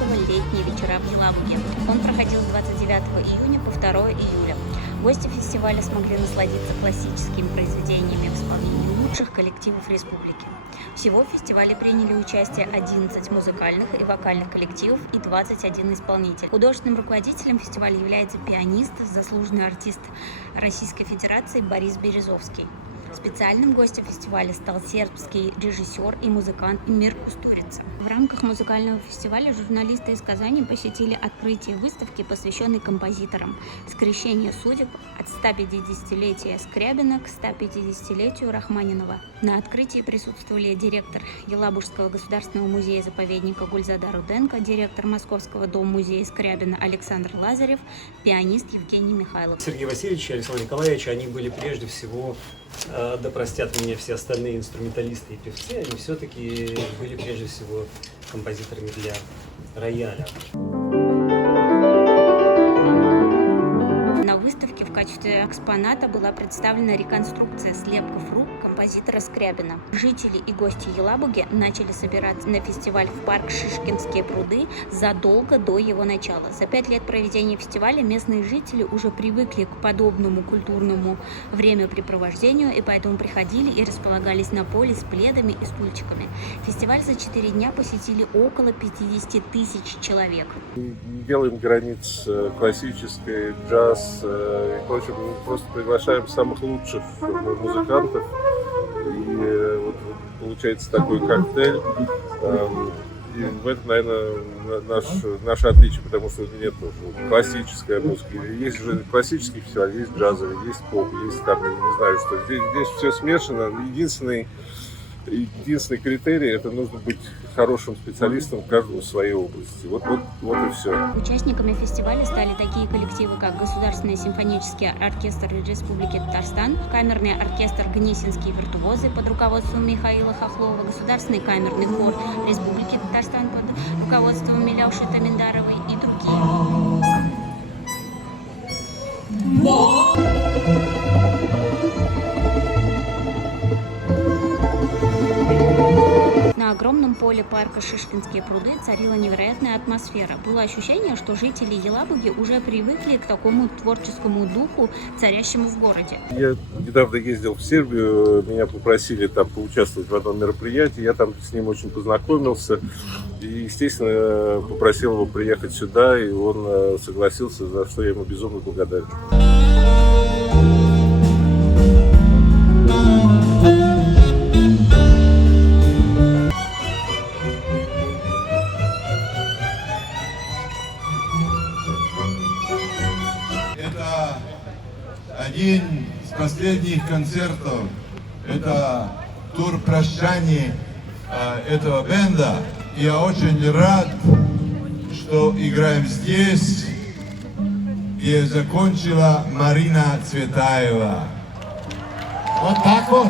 фестиваля «Летние вечера в Елабуге». Он проходил с 29 июня по 2 июля. Гости фестиваля смогли насладиться классическими произведениями в исполнении лучших коллективов республики. Всего в фестивале приняли участие 11 музыкальных и вокальных коллективов и 21 исполнитель. Художественным руководителем фестиваля является пианист, заслуженный артист Российской Федерации Борис Березовский. Специальным гостем фестиваля стал сербский режиссер и музыкант Мир Кустурица. В рамках музыкального фестиваля журналисты из Казани посетили открытие выставки, посвященной композиторам «Скрещение судеб» от 150-летия Скрябина к 150-летию Рахманинова. На открытии присутствовали директор Елабужского государственного музея-заповедника Гульзада Руденко, директор Московского дома-музея Скрябина Александр Лазарев, пианист Евгений Михайлов. Сергей Васильевич и Александр Николаевич, они были прежде всего, да простят меня все остальные инструменталисты и певцы, они все-таки были прежде всего композиторами для рояля. На выставке в качестве экспоната была представлена реконструкция слепков рук композитора Скрябина. Жители и гости Елабуги начали собираться на фестиваль в парк Шишкинские пруды задолго до его начала. За 5 лет проведения фестиваля местные жители уже привыкли к подобному культурному времяпрепровождению и поэтому приходили и располагались на поле с пледами и стульчиками. Фестиваль за 4 дня посетили около 50 тысяч человек. Делаем границ классической, джаз и прочее. Мы просто приглашаем самых лучших музыкантов. И вот получается такой коктейль. И в этом, наверное, наше отличие, потому что нет классической музыки. Есть же классический фестиваль, есть джазовый, есть поп, есть там, я не знаю, что. Здесь все смешано. Единственный критерий – это нужно быть хорошим специалистом в каждой своей области. Вот и все. Участниками фестиваля стали такие коллективы, как Государственный симфонический оркестр Республики Татарстан, камерный оркестр «Гнесинские виртуозы» под руководством Михаила Хохлова, Государственный камерный хор Республики Татарстан под руководством Миляуши Таминдаровой и другие. На огромном поле парка Шишкинские пруды царила невероятная атмосфера. Было ощущение, что жители Елабуги уже привыкли к такому творческому духу, царящему в городе. Я недавно ездил в Сербию, меня попросили там поучаствовать в одном мероприятии, я там с ним очень познакомился и, естественно, попросил его приехать сюда, и он согласился, за что я ему безумно благодарен. Это один из последних концертов, это тур прощания этого бенда. И я очень рад, что играем здесь, где закончила Марина Цветаева. Вот так вот.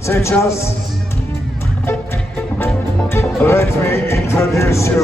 Сейчас let me introduce you